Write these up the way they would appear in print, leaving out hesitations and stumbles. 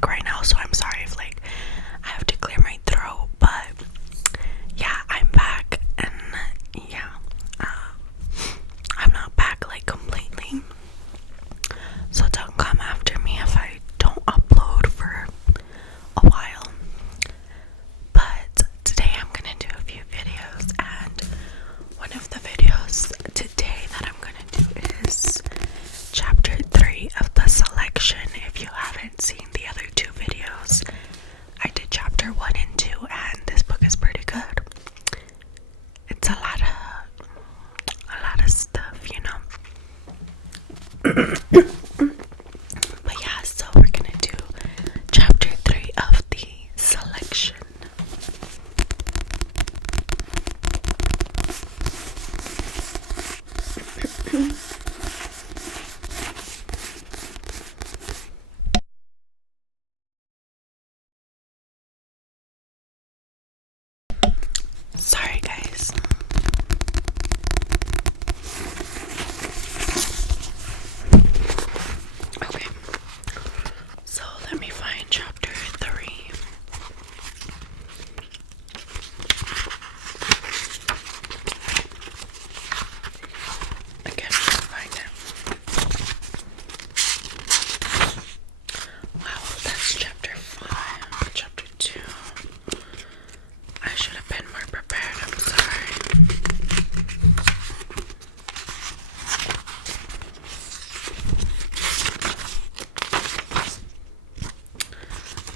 sick right now, so I'm sorry if like I have to clear my throat, but yeah, I'm back, and yeah, I'm not back like completely, so don't come after me if I don't upload for a while. But today I'm gonna do a few videos, and one of the videos today that I'm gonna do is chapter 3 of the selection. If you haven't seen the other two videos, I did chapter 1 and 2, and this book is pretty good. It's a lot of stuff, you know. But yeah, so we're gonna do chapter 3 of the selection. Sorry guys. Okay, so let me find chapter 3. I can't find it. Wow, that's chapter 5. Chapter 2. I should have been more prepared, I'm sorry.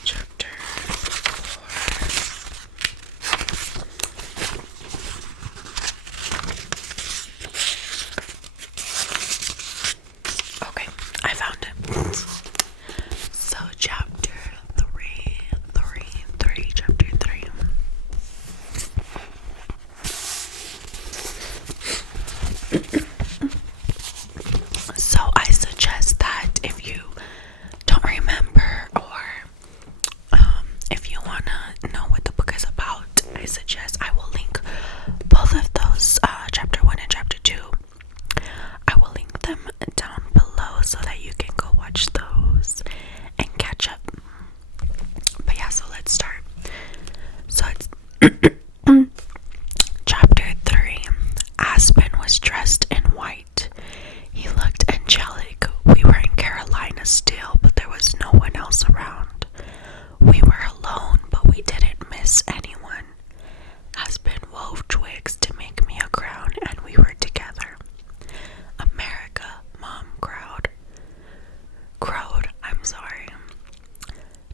Chapter 4. Okay, I found it. So chapter 3, chapter 3. So I suggest that if you don't remember, or if you wanna know what the book is about, I suggest I will link both of those, chapter 1 and chapter 2. I will link them down below so that you can go watch those and catch up. But yeah, so let's start. So it's chapter 3. Aspen was dressed in white. He looked angelic. We were in Carolina still, but there was no one else around. We were alone, but we didn't miss anyone. Aspen wove twigs to make me a crown, and we were together. America, Mom crowed,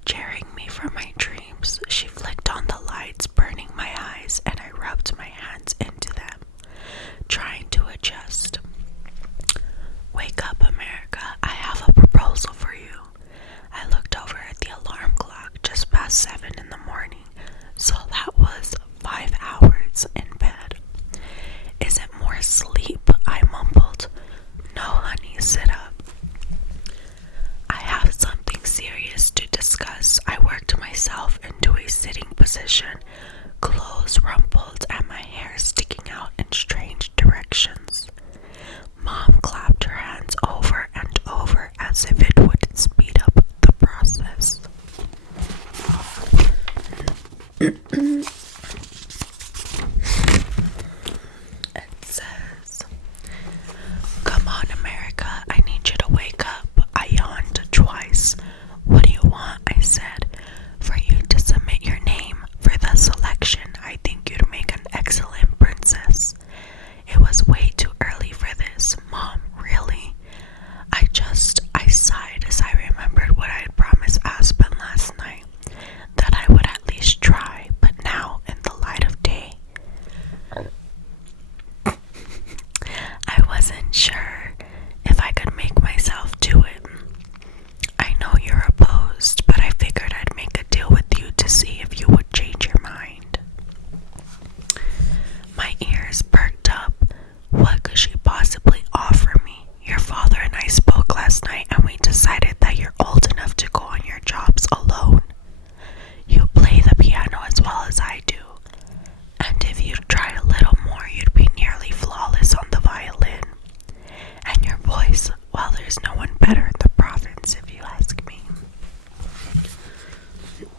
cheering me from my dreams. She flicked on the lights, burning my eyes, and I rubbed my hands into them, trying to adjust. Wake up, America. I have a proposal for you. I looked over at the alarm clock, just past 7 in the morning, so that was 5 hours in bed. Is it more sleep? I mumbled. No, honey, sit up. I have something serious to discuss. I worked myself into a sitting position, clothes rumpled and my hair sticking out in strange directions. Mom clapped her hands over and over as if it would speed up the process. It says, "Come on, America, I need you to wake up." I yawned twice. "What do you want?" I said. "For you to submit your name for the selection. I think you'd make an excellent princess." It was way too early for this, Mom, really? I sighed as I remembered what I had promised Aspen last night, that I would at least try, but now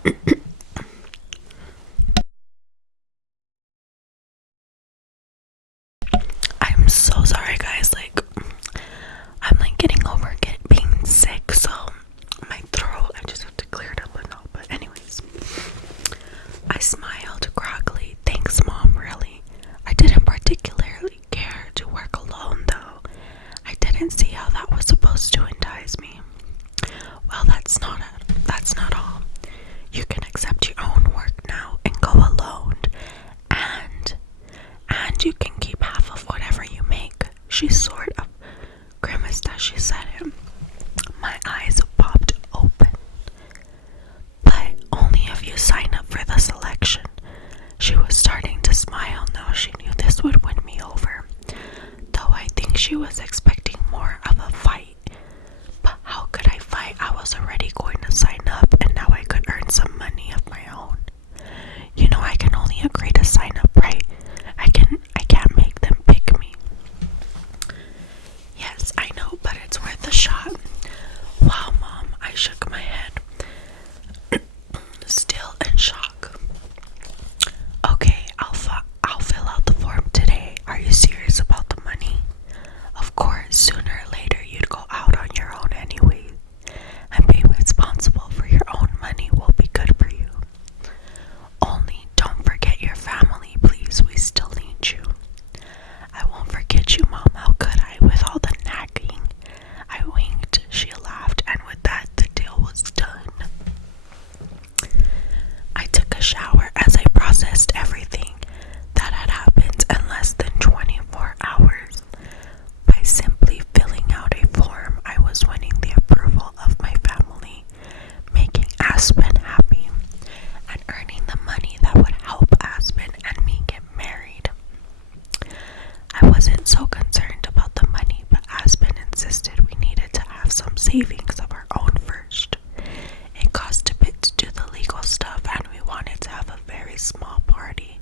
I'm so sorry, guys. Like, I'm like getting over being sick, so my throat, I just have to clear it up and all. But anyways, I smiled groggily. Thanks, Mom, really. I didn't particularly care to work alone, though. I didn't see how that was supposed to entice me. Well, that's not all. You can accept your own work now and go alone, and you can keep half of whatever you make. She sort of grimaced as she said it. My eyes popped open. But only if you sign up for the selection. She was starting to smile now. She knew this would win me over, though I think she was expecting more of a fight. But how could I fight? I was already going to sign up, and now I could earn some money of my own. You know, I can only agree to sign up, right? I can't make them pick me. Yes, I know, but it's worth a shot. Wow, Mom, I shook my head, still in shock. Okay, I'll fill out the form today. Are you serious about the money? Of course, sooner or later you'd go out on your own anyway, and being responsible for your own money will be good for you. Only don't forget your family, please. We still need you. I won't forget you, Mom. How could I, with all the nagging? I winked. She laughed, and with that, the deal was done. I took a shower as I processed everything that had happened in less than 24 hours. By simply filling out a form, I was winning the approval of my family, making Aspen happy, and earning the money that would help Aspen and me get married. I wasn't so concerned about the money, but Aspen insisted we needed to have some savings of our own first. It cost a bit to do the legal stuff, and we wanted to have a very small party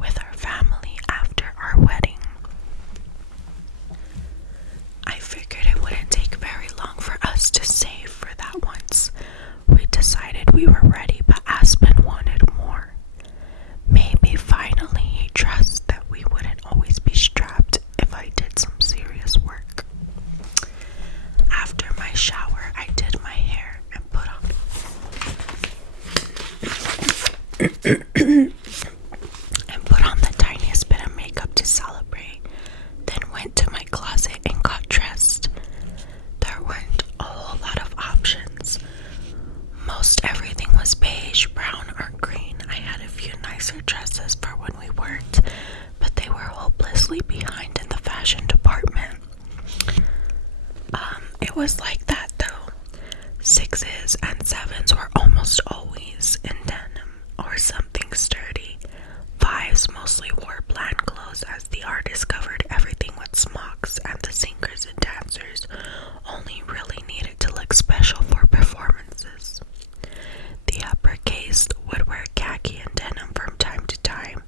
with our family after our wedding. I figured it wouldn't take very long for us to save for that once we decided we were ready, but Aspen wanted more. Maybe finally he trusted that we wouldn't always be strapped if I did some serious work. After my shower, I did my hair and put on the tiniest bit of makeup to celebrate, then went to my closet and got dressed. There weren't a whole lot of options. Most everything was beige, brown, or green. I had a few nicer dresses for when we worked, but they were hopelessly behind in the fashion department. It was like that though. 6s and 7s were almost always in denim or something sturdy. 5s mostly wore bland clothes as the artist covered everything with smocks, and the singers and dancers only really needed to look special for performances. The uppercase would wear khaki and denim from time to time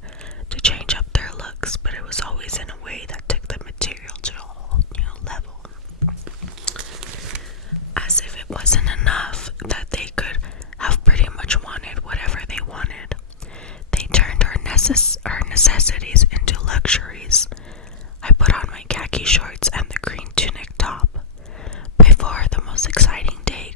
to change up their looks, but it was always in a way that took the material to a whole new level. As if it wasn't enough that they could have pretty much wanted whatever they wanted, they turned our necessities into luxuries. I put on my khaki shorts and the green tunic top. By far the most exciting day,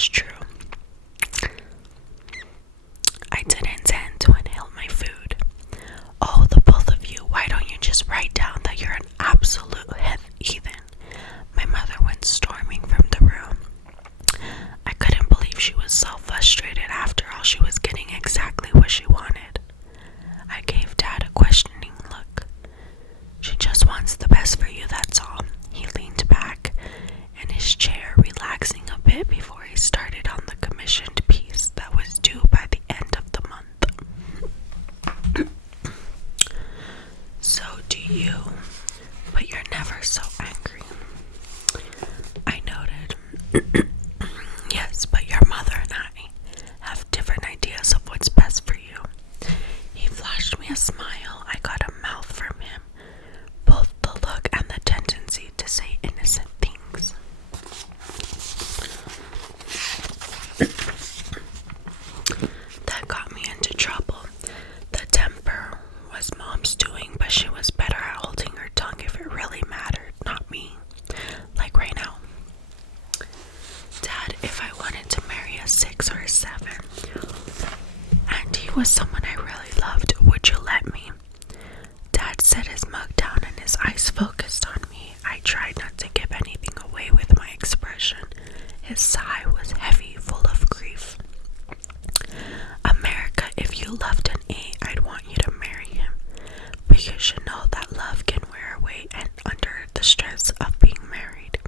was true. I didn't intend to inhale my food. Oh, the both of you, why don't you just write down that you're an absolute heathen? My mother went storming from the room. I couldn't believe she was so frustrated. After all, she was getting exactly what she wanted. I gave Dad a questioning look. She just wants the best for you, that's all. He leaned back in his chair, relaxing a bit before he started on the commissioned piece that was due by the end of the month. So do you, but you're never so angry. I noted. Yes, but your mother and I have different ideas of what's best for you. He flashed me a smile. I got a mouth from him, both the look and the tendency to say innocent things. That got me into trouble. The temper was Mom's doing, but she was better at holding her tongue if it really mattered, not me. Like right now. Dad, if I wanted to marry a 6 or a 7, and he was someone I really loved, would you let me? Dad set his mug down and his eyes focused on me. I tried not to give anything away with my expression. His sigh was heavy, full of grief. America, if you loved an 8, I'd want you to marry him. But you should know that love can wear away and under the stress of being married.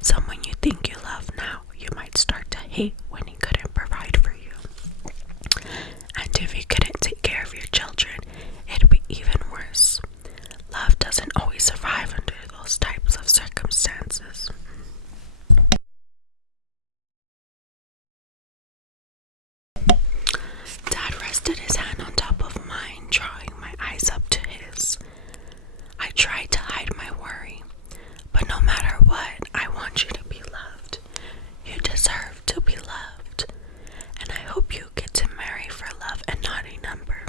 Someone you think you love now, you might start to hate when he couldn't provide for you. And if he couldn't take care of your children, it'd be even worse. Love doesn't always survive under those types of circumstances. Dad rested his hand on top of mine, drawing my eyes up to his. I tried to hide my worry, but no matter what, I want you to be loved. You deserve to be loved, and I hope you get to marry for love and not a number.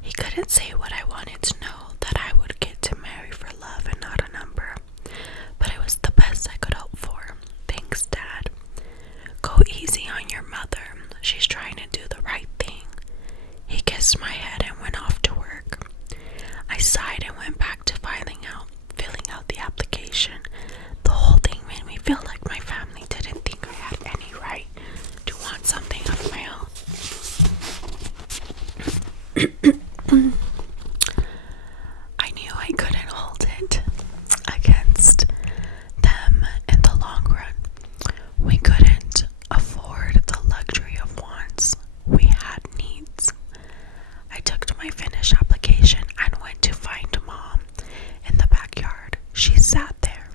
He couldn't say what I wanted to know, that I would get to marry for love and not a number, but it was the best I could hope for. Thanks, Dad. Go easy on your mother. She's trying to do the right thing. He kissed my head and went off to work. I sighed and went back to filling out the application. The whole thing made me feel like my family didn't think I had any right to want something of my own. I knew I couldn't hold it against them in the long run. We couldn't afford the luxury of wants. We had needs. I took my finished application and went to find Mom in the backyard. She sat there.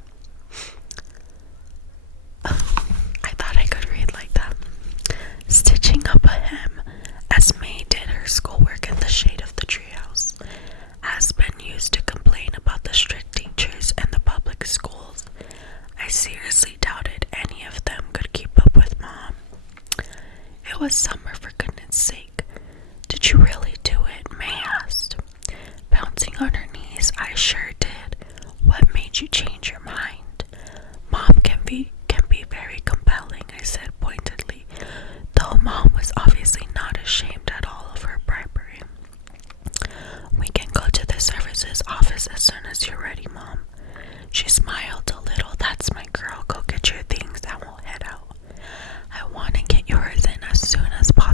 I thought I could read like that. Stitching up a hem as May did her schoolwork in the shade of the treehouse. Aspen used to complain about the strict teachers in the public schools. I seriously doubted any of them could keep up with Mom. It was summer, for goodness sake. Did you really do it? May asked. Bouncing on her knees, I sure did. What made you change your mind? Mom can be very compelling, I said pointedly, though Mom was obviously not ashamed at all of her bribery. We can go to the services office as soon as you're ready, Mom. She smiled a little. That's my girl. Go get your things and we'll head out. I want to get yours in as soon as possible.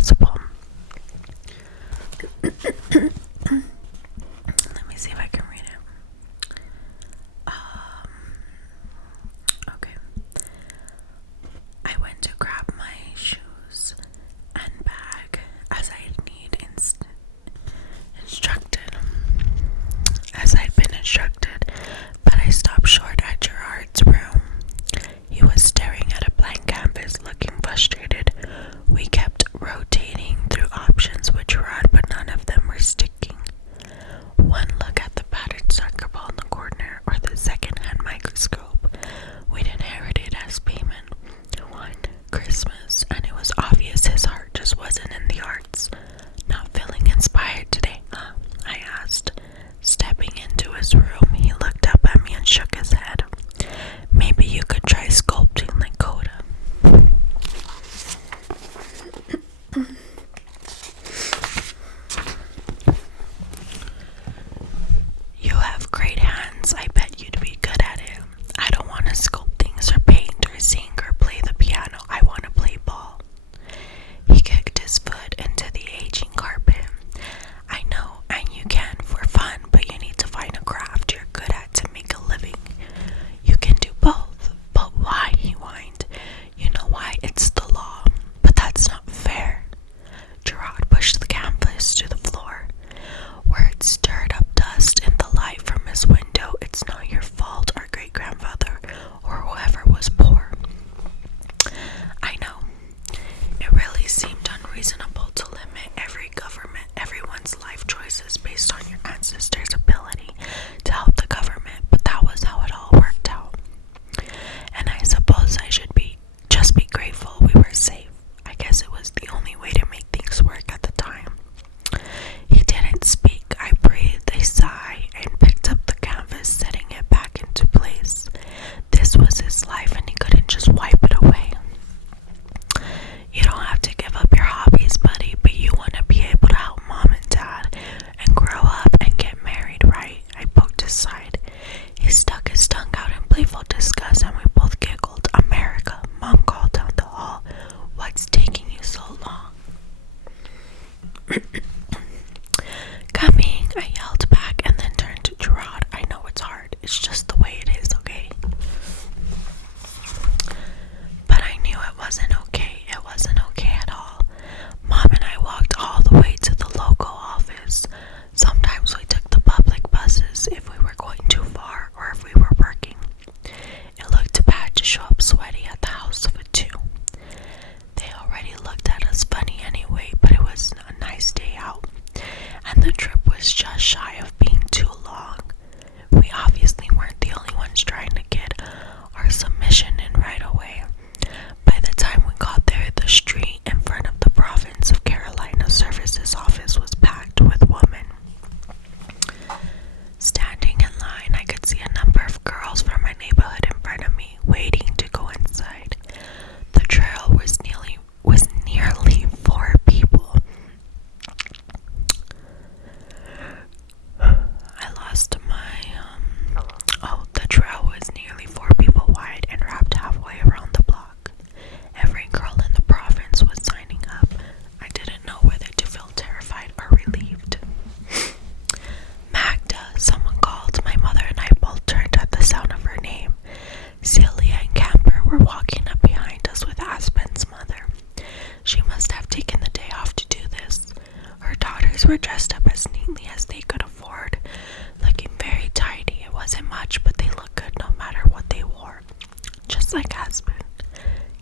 just like Aspen.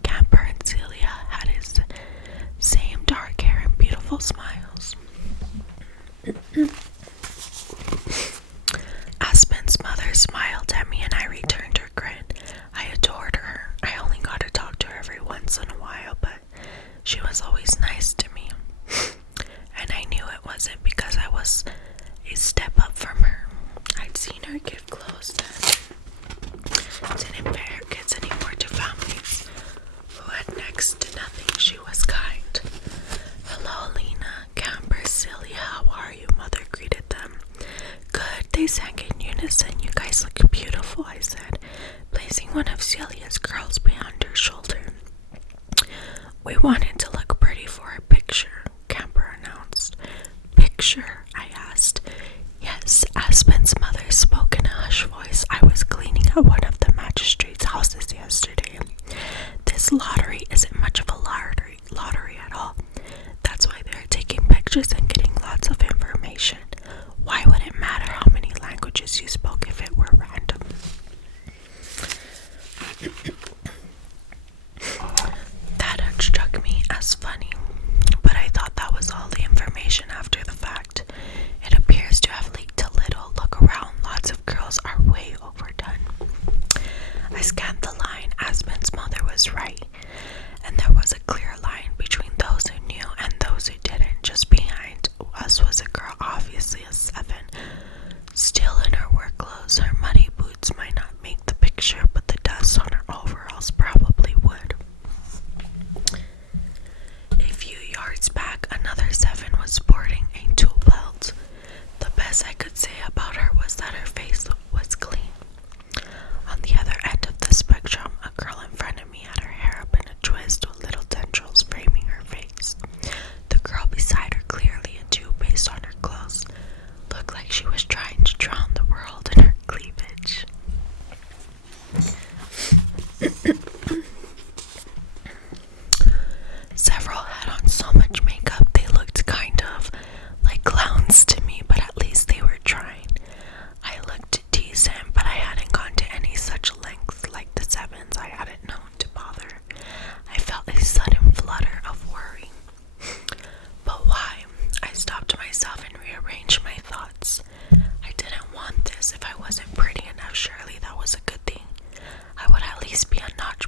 Camper and Celia had his same dark hair and beautiful smiles. Aspen's mother smiled at me and I returned her grin. I adored her. I only got to talk to her every once in a while, but she was always nice to me. And I knew it wasn't because I was a step up from her. I'd seen her give clothes that didn't pay her kids anymore to families who had next to nothing. She was kind. Hello, Lena, Camper, Celia, how are you? Mother greeted them. Good, they sang in unison. You guys look beautiful, I said, placing one of Celia's curls behind her shoulder. We wanted to look pretty for a picture, Camper announced. Picture? I asked. Yes, Aspen's mother spoke in a hushed voice. I was cleaning at one of the magistrate's houses yesterday. This lottery isn't much of a lottery at all. That's why they're taking pictures and getting lots of information. Why would it matter how many languages you spoke if it were random? That had struck me as funny, but I thought that was all the information after the fact. It appears to have leaked a little. Look around, lots of girls are way overdone. I scanned the line. Aspen's mother was right, and there was a clear line between those who knew and those who didn't. Just behind us was a girl, obviously a 7, still in her work clothes. Her muddy boots might not make the picture, but the dust on her overalls probably would. A few yards back, another 7 was sporting a tool belt. The best I could say about her was that her face was clean. On the other end of the spectrum, a girl in front of me had her hair up in a twist with little tendrils framing her face. The girl beside her, clearly a Jew based on her clothes, looked like she was trying to drown the world in her cleavage. Several had on so much makeup they looked kind of like clowns to me, but at least they were trying. I looked to tease him, but I hadn't gone to any such lengths like the 7s. I hadn't known to bother. I felt a sudden flutter of worry. But why? I stopped myself and rearranged my thoughts. I didn't want this. If I wasn't pretty enough, surely that was a good thing. I would at least be a notch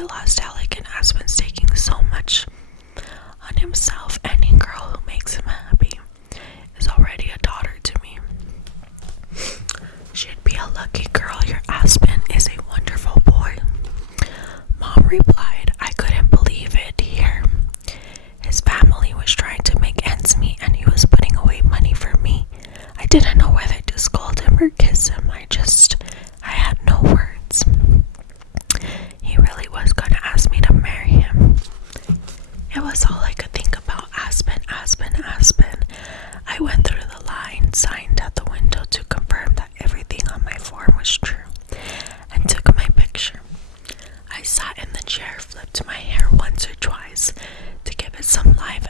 we lost Alec, and Aspen's taking so much on himself. Any girl who makes him happy is already a daughter to me. She'd be a lucky girl. Your Aspen is a wonderful boy. Mom replied, I couldn't believe it here. His family was trying to make ends meet and he was putting away money for me. I didn't know whether to scold him or kiss him. I had no words. He really was going to ask me to marry him. It was all I could think about. Aspen, Aspen, Aspen. I went through the line, signed at the window to confirm that everything on my form was true, and took my picture. I sat in the chair, flipped my hair once or twice to give it some life,